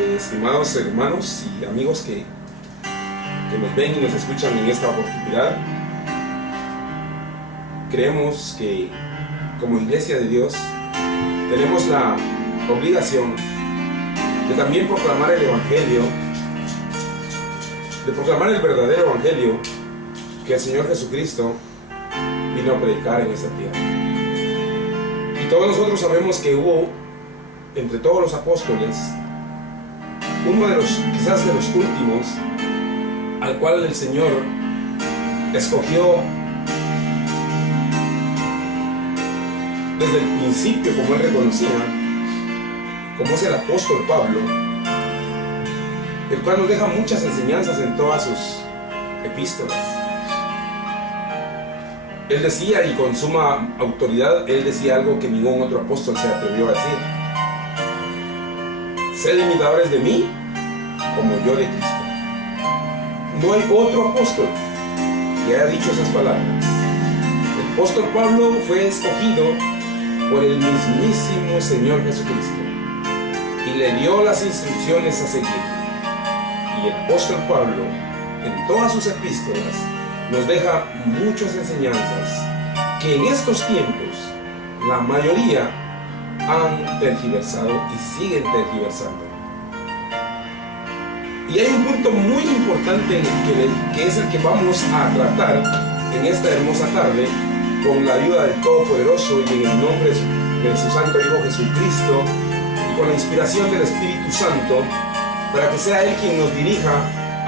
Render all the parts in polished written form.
Estimados hermanos y amigos que nos ven y nos escuchan en esta oportunidad, creemos que como Iglesia de Dios tenemos la obligación de también proclamar el Evangelio, de proclamar el verdadero Evangelio que el Señor Jesucristo vino a predicar en esta tierra. Y todos nosotros sabemos que hubo entre todos los apóstoles uno de los, quizás de los últimos, al cual el Señor escogió desde el principio, como él reconocía, como es el apóstol Pablo, el cual nos deja muchas enseñanzas en todas sus epístolas. Él decía, y con suma autoridad, él decía algo que ningún otro apóstol se atrevió a decir: sed imitadores de mí como yo de Cristo. No hay otro apóstol que haya dicho esas palabras. El apóstol Pablo fue escogido por el mismísimo Señor Jesucristo y le dio las instrucciones a seguir. Y el apóstol Pablo, en todas sus epístolas, nos deja muchas enseñanzas que en estos tiempos la mayoría han tergiversado y siguen tergiversando. Y hay un punto muy importante que es el que vamos a tratar en esta hermosa tarde, con la ayuda del Todopoderoso y en el nombre de su Santo Hijo Jesucristo, y con la inspiración del Espíritu Santo, para que sea Él quien nos dirija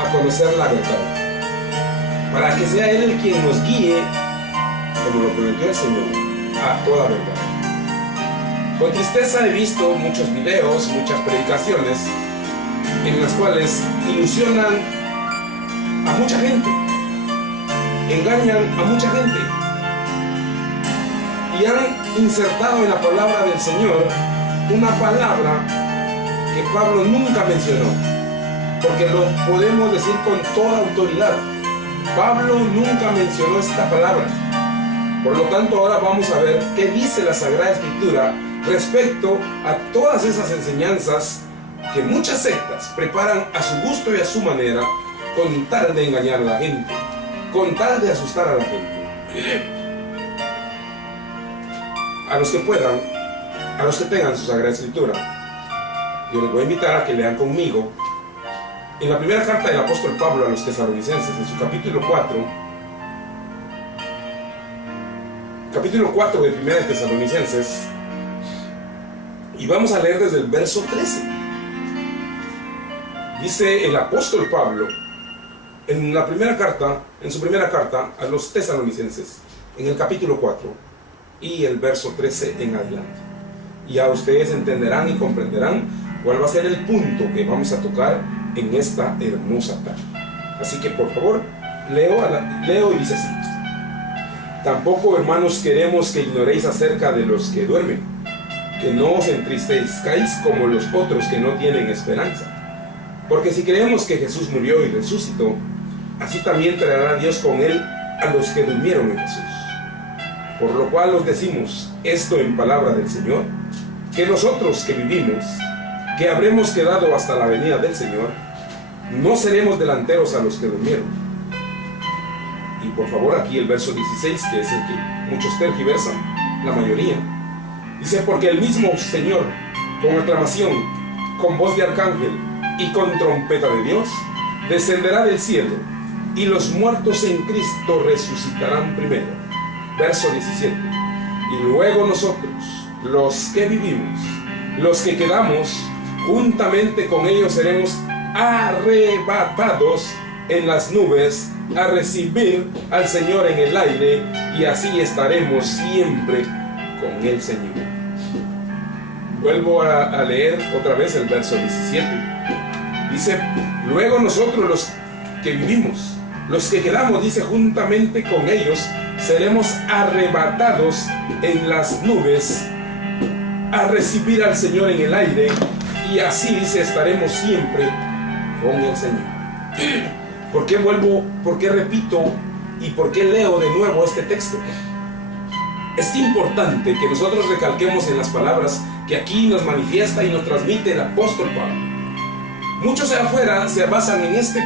a conocer la verdad, para que sea Él el quien nos guíe, como lo prometió el Señor, a toda verdad. Con tristeza he visto muchos videos, muchas predicaciones, en las cuales ilusionan a mucha gente, engañan a mucha gente, y han insertado en la palabra del Señor una palabra que Pablo nunca mencionó, porque lo podemos decir con toda autoridad. Pablo nunca mencionó esta palabra. Por lo tanto, ahora vamos a ver qué dice la Sagrada Escritura respecto a todas esas enseñanzas que muchas sectas preparan a su gusto y a su manera, con tal de engañar a la gente, con tal de asustar a la gente. A los que puedan, a los que tengan su Sagrada Escritura, yo les voy a invitar a que lean conmigo en la primera carta del apóstol Pablo a los tesalonicenses, en su capítulo 4 de primera de Tesalonicenses, y vamos a leer desde el verso 13. Dice el apóstol Pablo en su primera carta a los tesalonicenses, en el capítulo 4 y el verso 13 en adelante. Y ya ustedes entenderán y comprenderán cuál va a ser el punto que vamos a tocar en esta hermosa tarde. Así que por favor, leo y dice así: tampoco, hermanos, queremos que ignoréis acerca de los que duermen, que no os entristezcáis como los otros que no tienen esperanza. Porque si creemos que Jesús murió y resucitó, así también traerá Dios con él a los que durmieron en Jesús. Por lo cual os decimos esto en palabra del Señor, que nosotros que vivimos, que habremos quedado hasta la venida del Señor, no seremos delanteros a los que durmieron. Y por favor, aquí el verso 16, que es el que muchos tergiversan, la mayoría, dice: porque el mismo Señor, con aclamación, con voz de arcángel y con trompeta de Dios, descenderá del cielo, y los muertos en Cristo resucitarán primero. Verso 17: y luego nosotros, los que vivimos, los que quedamos, juntamente con ellos seremos arrebatados en las nubes a recibir al Señor en el aire, y así estaremos siempre con el Señor. Vuelvo a leer otra vez el verso 17. Dice: luego nosotros, los que vivimos, los que quedamos, dice, juntamente con ellos seremos arrebatados en las nubes a recibir al Señor en el aire, y así, dice, estaremos siempre con el Señor. ¿Por qué vuelvo, por qué repito y por qué leo de nuevo este texto? Es importante que nosotros recalquemos en las palabras que aquí nos manifiesta y nos transmite el apóstol Pablo. Muchos de afuera se basan en este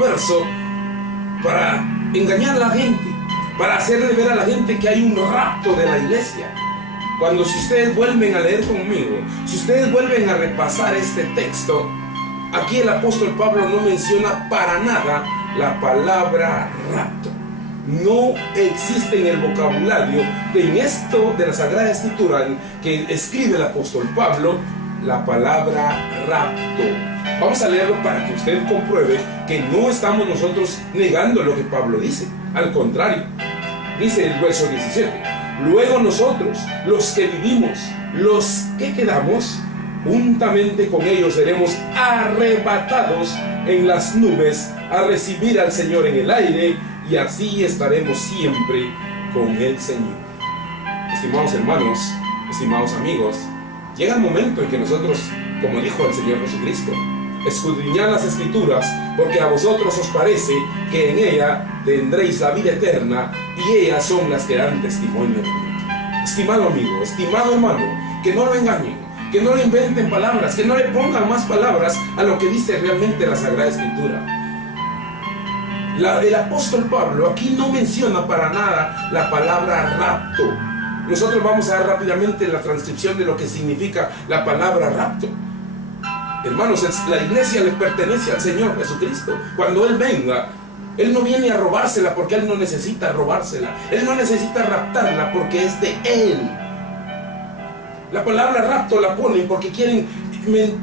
verso para engañar a la gente, para hacerle ver a la gente que hay un rapto de la iglesia. Cuando, si ustedes vuelven a leer conmigo, si ustedes vuelven a repasar este texto, aquí el apóstol Pablo no menciona para nada la palabra rapto. No existe en el vocabulario en esto de la Sagrada Escritura que escribe el apóstol Pablo la palabra rapto. Vamos a leerlo para que usted compruebe que no estamos nosotros negando lo que Pablo dice. Al contrario, dice el verso 17: luego nosotros, los que vivimos, los que quedamos, juntamente con ellos seremos arrebatados en las nubes a recibir al Señor en el aire, y así estaremos siempre con el Señor. Estimados hermanos, estimados amigos, llega el momento en que nosotros, como dijo el Señor Jesucristo, escudriñad las Escrituras, porque a vosotros os parece que en ella tendréis la vida eterna, y ellas son las que dan testimonio de mí. Estimado amigo, estimado hermano, que no lo engañen, que no le inventen palabras, que no le pongan más palabras a lo que dice realmente la Sagrada Escritura. El apóstol Pablo aquí no menciona para nada la palabra rapto. Nosotros vamos a ver rápidamente la transcripción de lo que significa la palabra rapto. Hermanos, la iglesia le pertenece al Señor Jesucristo. Cuando Él venga, Él no viene a robársela porque Él no necesita robársela. Él no necesita raptarla porque es de Él. La palabra rapto la ponen porque quieren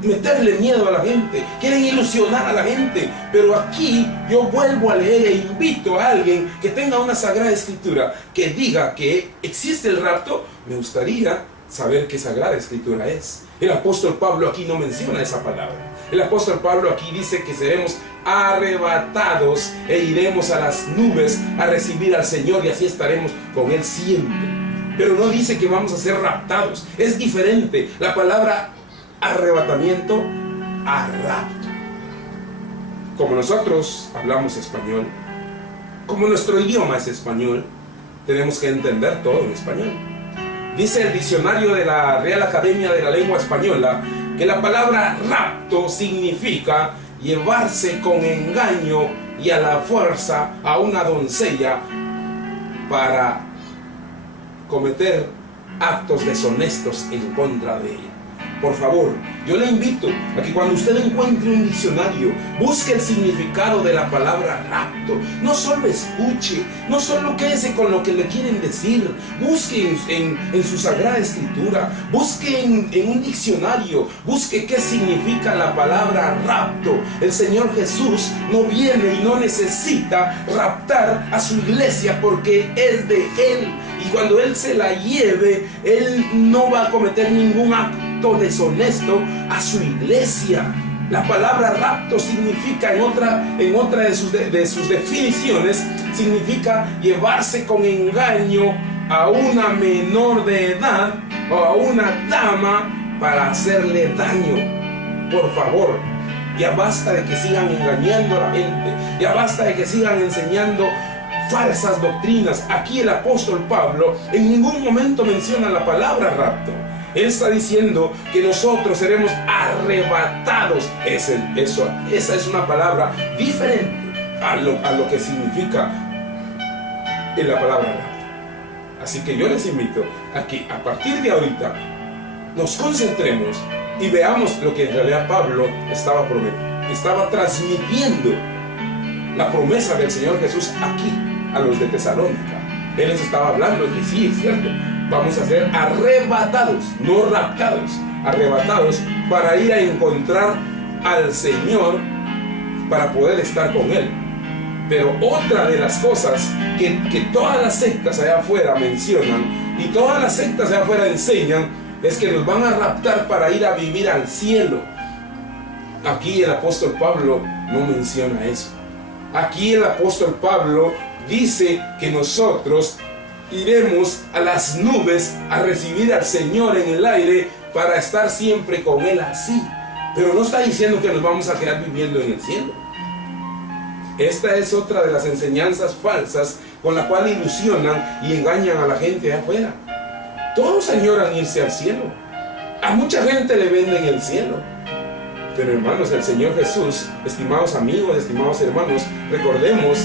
meterle miedo a la gente, quieren ilusionar a la gente. Pero aquí yo vuelvo a leer e invito a alguien que tenga una Sagrada Escritura que diga que existe el rapto. Me gustaría saber qué Sagrada Escritura es. El apóstol Pablo aquí no menciona esa palabra. El apóstol Pablo aquí dice que seremos arrebatados e iremos a las nubes a recibir al Señor, y así estaremos con Él siempre. Pero no dice que vamos a ser raptados. Es diferente la palabra arrebatamiento a rapto. Como nosotros hablamos español, como nuestro idioma es español, tenemos que entender todo en español. Dice el diccionario de la Real Academia de la Lengua Española que la palabra rapto significa llevarse con engaño y a la fuerza a una doncella para cometer actos deshonestos en contra de ella. Por favor, yo le invito a que cuando usted encuentre un diccionario, busque el significado de la palabra rapto. No solo escuche, no solo quédese con lo que le quieren decir. Busque en su Sagrada Escritura, busque en un diccionario, busque qué significa la palabra rapto. El Señor Jesús no viene y no necesita raptar a su iglesia porque es de Él. Y cuando Él se la lleve, Él no va a cometer ningún acto deshonesto a su iglesia. La palabra rapto significa, en otra de sus definiciones, significa llevarse con engaño a una menor de edad o a una dama para hacerle daño. Por favor, ya basta de que sigan engañando a la gente, ya basta de que sigan enseñando falsas doctrinas. Aquí el apóstol Pablo en ningún momento menciona la palabra rapto. Él está diciendo que nosotros seremos arrebatados. Esa es una palabra diferente a lo que significa en la palabra rapto. Así que yo les invito a que a partir de ahorita nos concentremos y veamos lo que en realidad Pablo estaba transmitiendo, la promesa del Señor Jesús aquí a los de Tesalónica. Él les estaba hablando de que sí, es cierto, vamos a ser arrebatados, no raptados, arrebatados para ir a encontrar al Señor, para poder estar con Él. Pero otra de las cosas que todas las sectas allá afuera mencionan y todas las sectas allá afuera enseñan es que nos van a raptar para ir a vivir al cielo. Aquí el apóstol Pablo no menciona eso. Aquí el apóstol Pablo dice que nosotros iremos a las nubes a recibir al Señor en el aire para estar siempre con Él así. Pero no está diciendo que nos vamos a quedar viviendo en el cielo. Esta es otra de las enseñanzas falsas con la cual ilusionan y engañan a la gente de afuera. Todos añoran irse al cielo. A mucha gente le venden el cielo. Pero hermanos, el Señor Jesús, estimados amigos, estimados hermanos, recordemos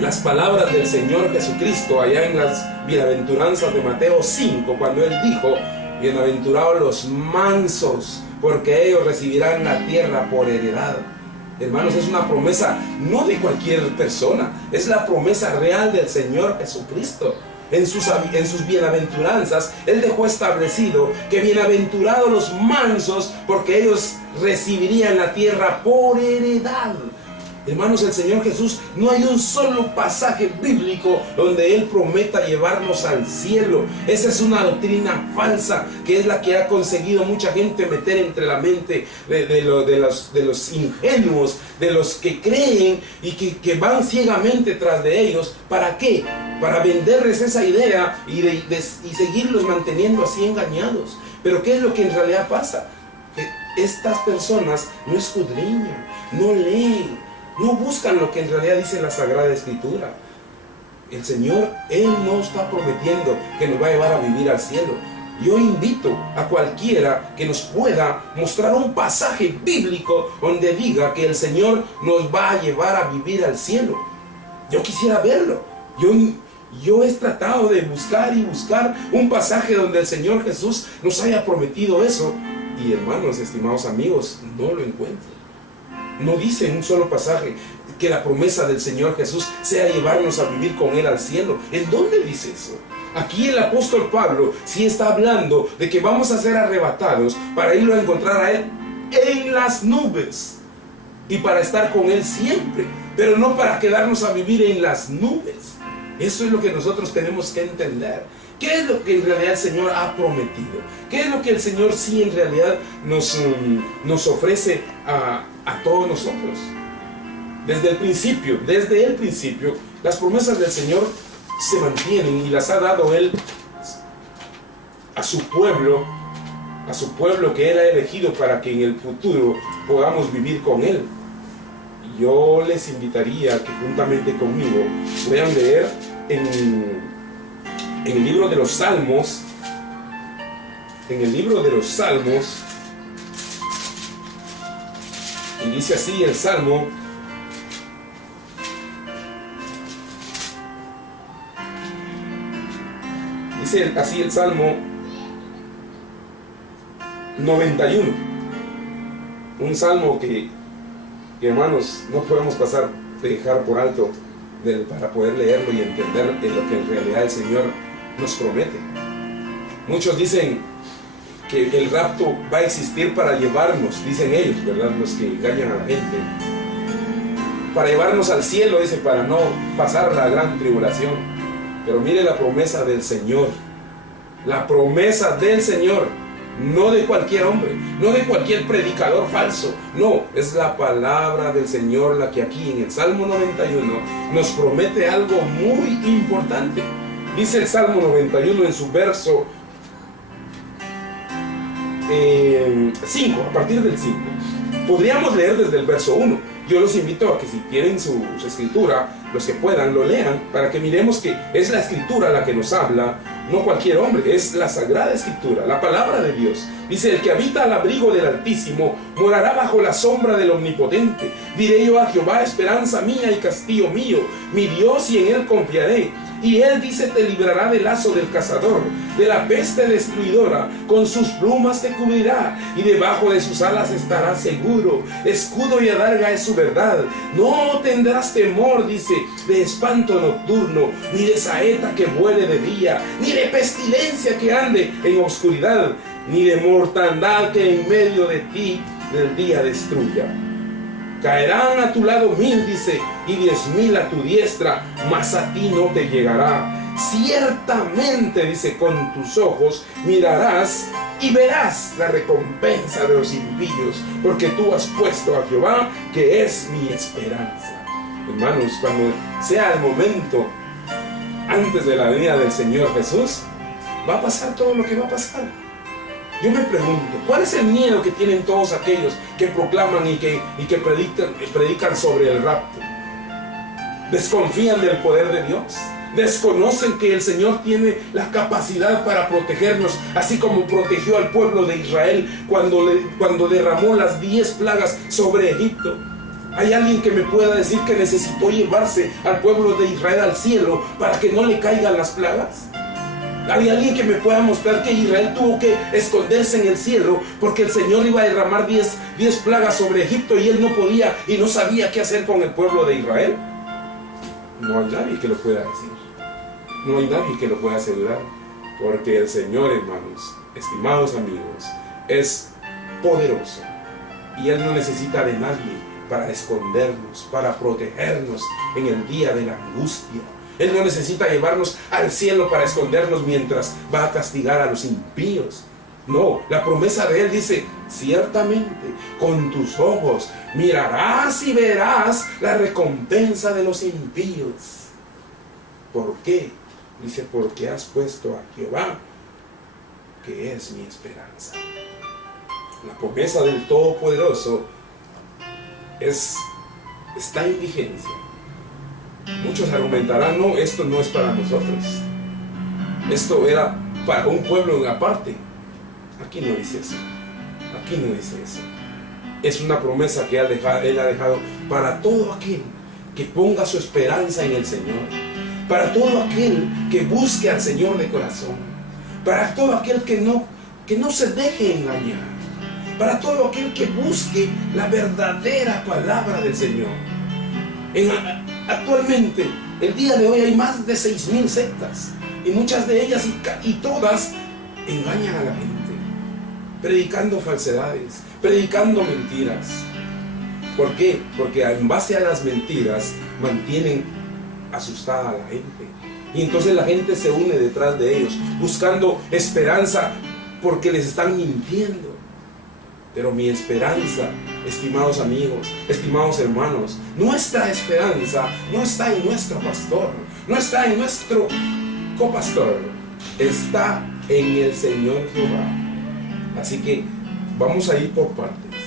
las palabras del Señor Jesucristo allá en las bienaventuranzas de Mateo 5, cuando Él dijo: bienaventurados los mansos, porque ellos recibirán la tierra por heredad. Hermanos, es una promesa no de cualquier persona, es la promesa real del Señor Jesucristo. En sus bienaventuranzas, Él dejó establecido que bienaventurados los mansos, porque ellos recibirían la tierra por heredad. Hermanos, el Señor Jesús, no hay un solo pasaje bíblico donde Él prometa llevarnos al cielo. Esa es una doctrina falsa, que es la que ha conseguido mucha gente meter entre la mente de los ingenuos, de los que creen y que van ciegamente tras de ellos. ¿Para qué? Para venderles esa idea y seguirlos manteniendo así engañados. Pero ¿qué es lo que en realidad pasa? Que estas personas no escudriñan, no leen, no buscan lo que en realidad dice la Sagrada Escritura. El Señor, Él no está prometiendo que nos va a llevar a vivir al cielo. Yo invito a cualquiera que nos pueda mostrar un pasaje bíblico donde diga que el Señor nos va a llevar a vivir al cielo. Yo quisiera verlo. Yo he tratado de buscar y buscar un pasaje donde el Señor Jesús nos haya prometido eso. Y hermanos, estimados amigos, no lo encuentro. No dice en un solo pasaje que la promesa del Señor Jesús sea llevarnos a vivir con Él al cielo. ¿En dónde dice eso? Aquí el apóstol Pablo sí está hablando de que vamos a ser arrebatados para irlo a encontrar a Él en las nubes y para estar con Él siempre, pero no para quedarnos a vivir en las nubes. Eso es lo que nosotros tenemos que entender. ¿Qué es lo que en realidad el Señor ha prometido? ¿Qué es lo que el Señor sí en realidad nos ofrece a todos nosotros? Desde el principio, las promesas del Señor se mantienen y las ha dado Él a su pueblo que Él ha elegido para que en el futuro podamos vivir con Él. Yo les invitaría a que juntamente conmigo puedan leer en el libro de los Salmos, y dice así el Salmo, dice así el Salmo 91, un salmo que hermanos no podemos dejar por alto para poder leerlo y entender lo que en realidad el Señor nos promete. Muchos dicen que el rapto va a existir para llevarnos, dicen ellos, ¿verdad? Los que engañan a la gente, para llevarnos al cielo, dice, para no pasar la gran tribulación. Pero mire la promesa del Señor, no de cualquier hombre, no de cualquier predicador falso, no, es la palabra del Señor la que aquí en el Salmo 91 nos promete algo muy importante. Dice el Salmo 91 en su verso 5, a partir del 5. Podríamos leer desde el verso 1. Yo los invito a que si tienen su escritura, los que puedan, lo lean, para que miremos que es la escritura la que nos habla, no cualquier hombre, es la Sagrada Escritura, la palabra de Dios. Dice: el que habita al abrigo del Altísimo morará bajo la sombra del Omnipotente. Diré yo a Jehová, esperanza mía y castillo mío, mi Dios, y en Él confiaré. Y Él, dice, te librará del lazo del cazador, de la peste destruidora. Con sus plumas te cubrirá, y debajo de sus alas estarás seguro. Escudo y adarga es su verdad. No tendrás temor, dice, de espanto nocturno, ni de saeta que vuele de día, ni de pestilencia que ande en oscuridad, ni de mortandad que en medio de ti del día destruya. Caerán a tu lado 1000, dice, y 10.000 a tu diestra, mas a ti no te llegará. Ciertamente, dice, con tus ojos mirarás y verás la recompensa de los impíos, porque tú has puesto a Jehová, que es mi esperanza. Hermanos, cuando sea el momento antes de la venida del Señor Jesús, va a pasar todo lo que va a pasar. Yo me pregunto, ¿cuál es el miedo que tienen todos aquellos que proclaman y que predican sobre el rapto? ¿Desconfían del poder de Dios? Desconocen que el Señor tiene la capacidad para protegernos, así como protegió al pueblo de Israel cuando derramó las 10 plagas sobre Egipto. ¿Hay alguien que me pueda decir que necesitó llevarse al pueblo de Israel al cielo para que no le caigan las plagas? ¿Hay alguien que me pueda mostrar que Israel tuvo que esconderse en el cielo porque el Señor iba a derramar 10 plagas sobre Egipto y él no podía y no sabía qué hacer con el pueblo de Israel? No hay nadie que lo pueda decir. No hay nadie que lo pueda asegurar. Porque el Señor, hermanos, estimados amigos, es poderoso. Y Él no necesita de nadie para escondernos, para protegernos en el día de la angustia. Él no necesita llevarnos al cielo para escondernos mientras va a castigar a los impíos. No, la promesa de Él dice: ciertamente con tus ojos mirarás y verás la recompensa de los impíos. ¿Por qué? Dice: porque has puesto a Jehová, que es mi esperanza. La promesa del Todopoderoso está en vigencia. Muchos argumentarán: no, esto no es para nosotros, esto era para un pueblo en aparte. Aquí no dice eso. Aquí no dice eso. Es una promesa que Él ha dejado para todo aquel que ponga su esperanza en el Señor, para todo aquel que busque al Señor de corazón, para todo aquel que no se deje engañar, para todo aquel que busque la verdadera palabra del Señor. Actualmente, el día de hoy, hay más de 6,000 sectas, y muchas de ellas y todas engañan a la gente, predicando falsedades, predicando mentiras. ¿Por qué? Porque en base a las mentiras mantienen asustada a la gente, y entonces la gente se une detrás de ellos buscando esperanza porque les están mintiendo. Pero mi esperanza, estimados amigos, estimados hermanos, nuestra esperanza no está en nuestro pastor, no está en nuestro copastor, está en el Señor Jehová. Así que vamos a ir por partes,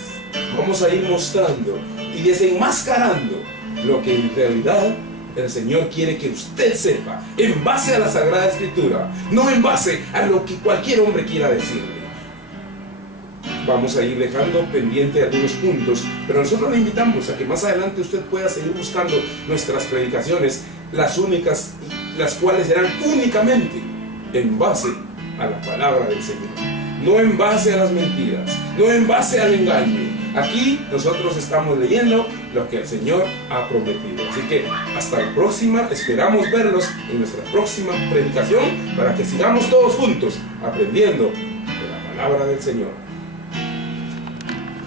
vamos a ir mostrando y desenmascarando lo que en realidad el Señor quiere que usted sepa, en base a la Sagrada Escritura, no en base a lo que cualquier hombre quiera decirle. Vamos a ir dejando pendiente algunos puntos, pero nosotros le invitamos a que más adelante usted pueda seguir buscando nuestras predicaciones, las únicas, las cuales serán únicamente en base a la palabra del Señor, no en base a las mentiras, no en base al engaño. Aquí nosotros estamos leyendo lo que el Señor ha prometido. Así que hasta la próxima, esperamos verlos en nuestra próxima predicación para que sigamos todos juntos aprendiendo de la palabra del Señor.